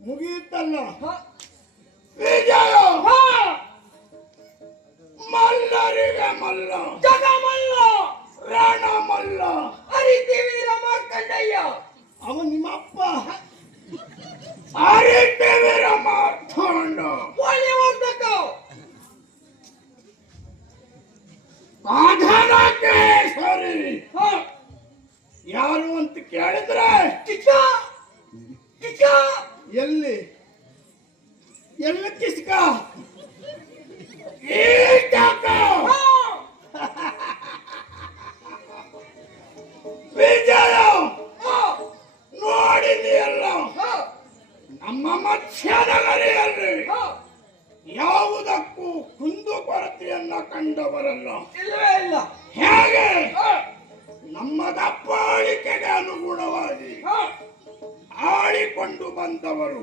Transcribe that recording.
ಮುಗಿಯಿತಲ್ಲ ವಿಜಯ! ಮಲ್ಲರಿಗೆ ಮಲ್ಲ. ಜಗ ಮಲ್ಲ ರಾಣ ಮಲ್ಲ ಹರಿದೇವೀರ ಮಾರ್ಕಂಡಯ್ಯ. ಅವ ನಿಮ್ಮಪ್ಪ. ಹರಿದೇವೀರ ಮಾರ್ತಾಂಡ ಒಳ್ಳೆ ಹೋಗ್ಬೇಕು ಆಧಾರ ಕೇಸರಿ ಯಾರು ಅಂತ ಕೇಳಿದ್ರೆ? ಚಿಕ್ಕ. ಎಲ್ಲಿ? ಎಲ್ಲಿ ಕಿಸ್ಕ ಹ, ನೋಡಿದೆಯಲ್ಲ ನಮ್ಮ ಮತ್ಸ್ಯನಗರಿಯಲ್ಲಿ ಹ. ಯಾವುದಕ್ಕೂ ಕುಂದು ಕೊರತೆಯನ್ನ ಕಂಡವರಲ್ಲ. ಇಲ್ಲವೇ ಇಲ್ಲ. ಹೇಗೆ? ನಮ್ಮ ದಪ್ಪಾಳಿಕೆಗೆ ಅನುಗುಣವಾಗಿ ಆಳಿಕೊಂಡು ಬಂದವರು.